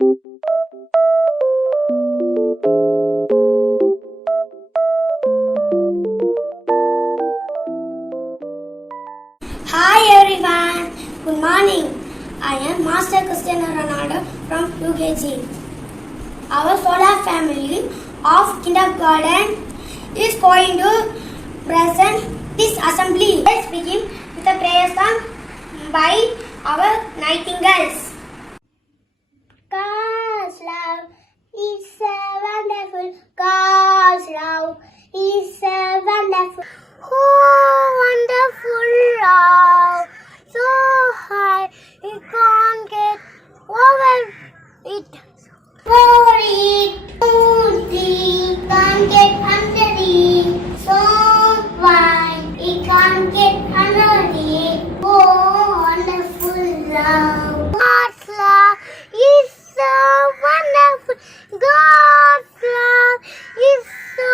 Hi everyone, good morning. I am Master Cristiano Ronaldo from UKG. Our solar family of kindergarten is going to present this assembly. Let's begin with a prayer song by our nightingales. God's love is so wonderful. God's love is so wonderful. Oh, wonderful love, so high, you can't get over it. For it, can't get under it. So wide, it can't get under it. Oh, wonderful love. God's love is so wonderful. God's love is so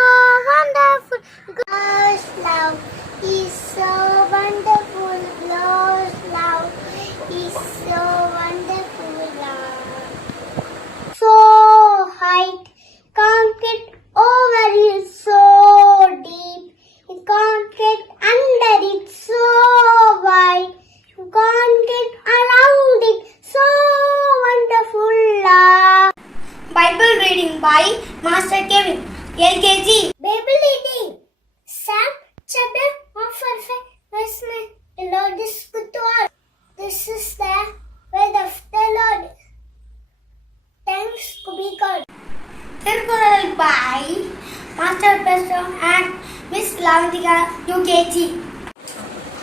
wonderful. God's love is so wonderful. God's love is so wonderful. So high, can't get over it. So deep, you can't get under it. So wide, you can't get around it. So wonderful love. Bible reading by Master Kevin, LKG. Bible reading. Psalm chapter 145 verse 9. The Lord is good to all. This is the word of the Lord. Thanks to be God. Third by Master Pastor and Miss Lavantika, UKG.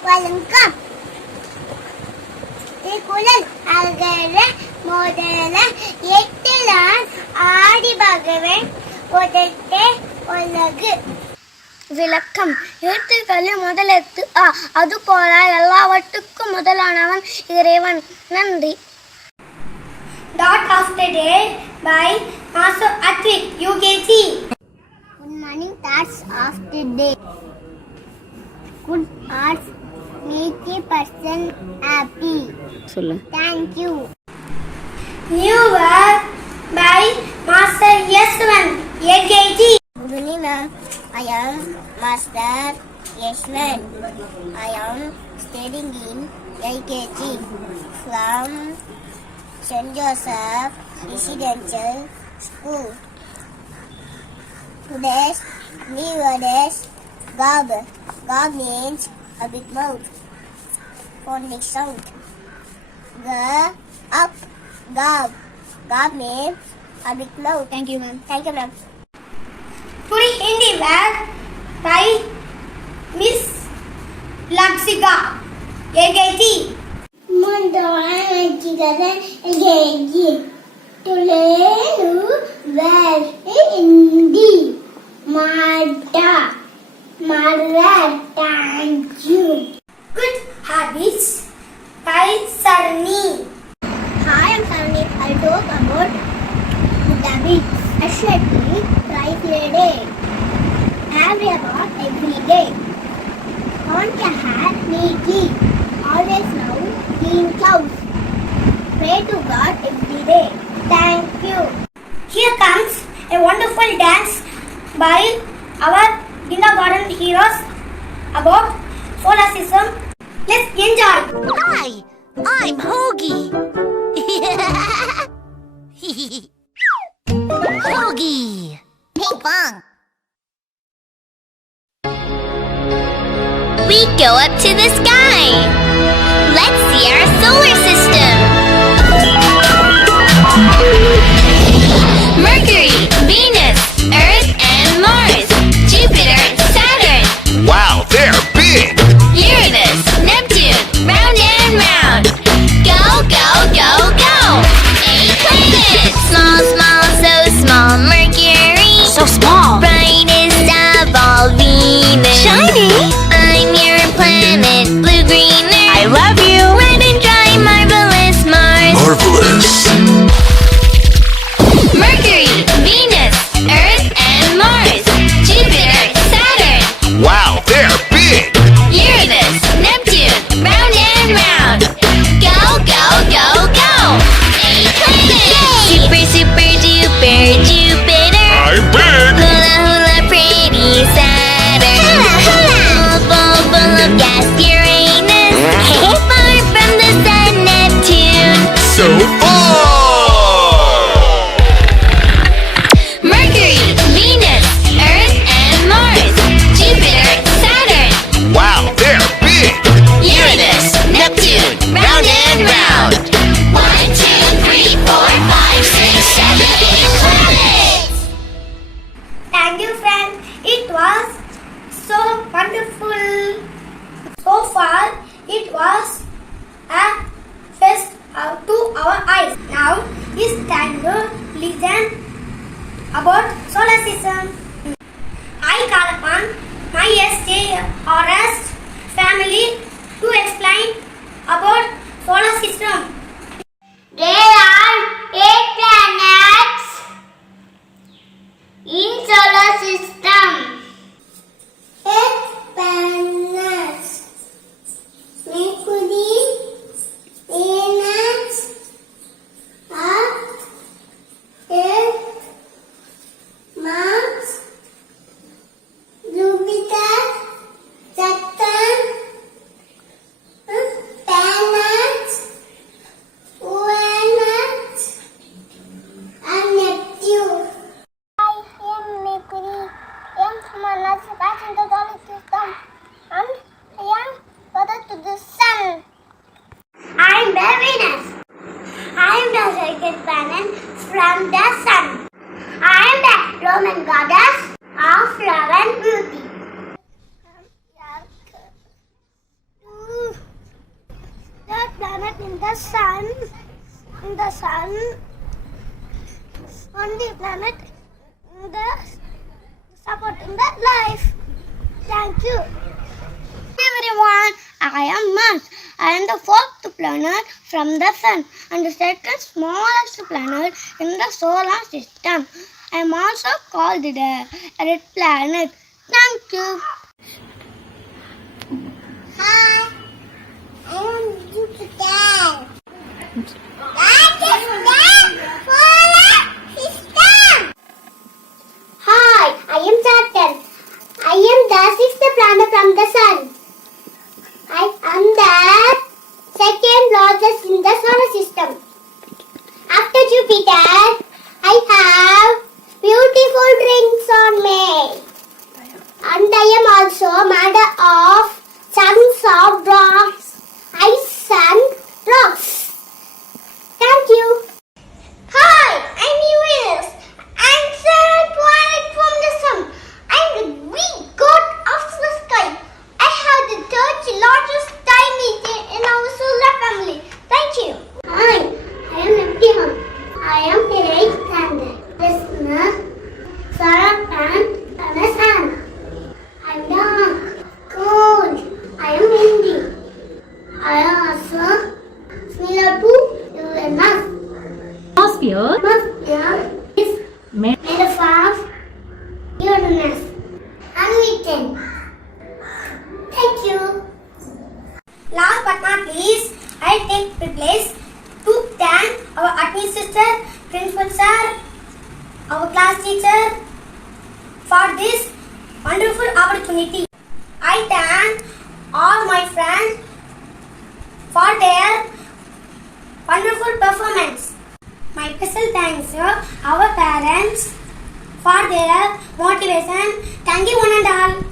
Welcome. Thirukkural அகர முதல எட்டுலான் ஆதி பகவன் உதட்டே உலகு. விளக்கம். எழுத்துக்களில் முதலெழுத்து அ, அதுபோல எல்லாவற்றுக்கும் முதலானவன் இறைவன். நன்றி. Dot of the day by Master Atwik, UKG. Good morning, thoughts of the day. Good arts make a person happy. Thank you. New word by Master Yeswan, LKG. Good evening, ma'am. I am Master Yeswan. I am studying in LKG from St.Joseph Residential School. Today's new word is gob. Gob means a big mouth. Phonic sound. G, up, gob. Gob means a big mouth. Thank you, ma'am. Thank you, ma'am. Today Hindi word by Miss Laksika, LKG. Hindi. Mada. Mother. Thank you. Good habits by Sarni. Hi, I'm Sarni. I'll talk about good habits. Especially twice a day. Every hour, every day. Count your hair neatly. Always now clean clothes. Pray to God every day. Thank you. Here comes a wonderful dance by our kindergarten heroes about solar system. Let's enjoy. Hi, I'm Hoagie. Hoagie. Ping pong. We go up to the sky. Let's see our solar system. Mercury, Venus, Earth, and Mars. Jupiter, Saturn. Wow, they're big! Uranus, Neptune, round and round. Go, go, go, go. 8 planets. Small, small, so small. Mercury. So small. Brightest of all, Venus. Shiny. I'm your planet, blue, green, earth. I love you. Red and dry marble. time to listen about solar system. I call upon my SJRS family to explain about solar system. There are 8 planets in solar system. 8 planets. Mercury, Venus, Earth, Mars, Jupiter, Saturn, planets, Uranus, and Neptune. I am Mercury. I am from another part in the solar system, and I am brother to the Sun. I am the Venus. I am the second planet from the Sun. I am the Roman goddess of love and beauty. The planet in the Sun. Only planet in the supporting the life. Thank you. Everyone, I am Mars. I am the 4th planet from the Sun and the second smallest planet in the solar system. I am also called the red planet. Thank you. Hi, I am Jupiter. That is the solar system. Hi, I am Saturn. I am the 6th planet from the Sun. I am the second largest in the solar system. After Jupiter, I have beautiful rings on me. And I am also made of chunks of rocks, ice and rocks. Thank you. Hi, I'm Venus. I'm third planet from the Sun. I'm the big god of the sky. I have the third largest diameter in our solar family. Thank you. Hi, I am Neptune. I am the 8th planet. Listener, solar planet from the Sun. I'm dark, cold. I am windy. I am also similar to Uranus. Atmosphere is made of Uranus and methane. Thank you. Last but not least, I take the place to thank our administrator, principal sir, our class teacher for this wonderful opportunity. I thank all my friends for their wonderful performance. My special thanks to our parents for their motivation. Thank you one and all.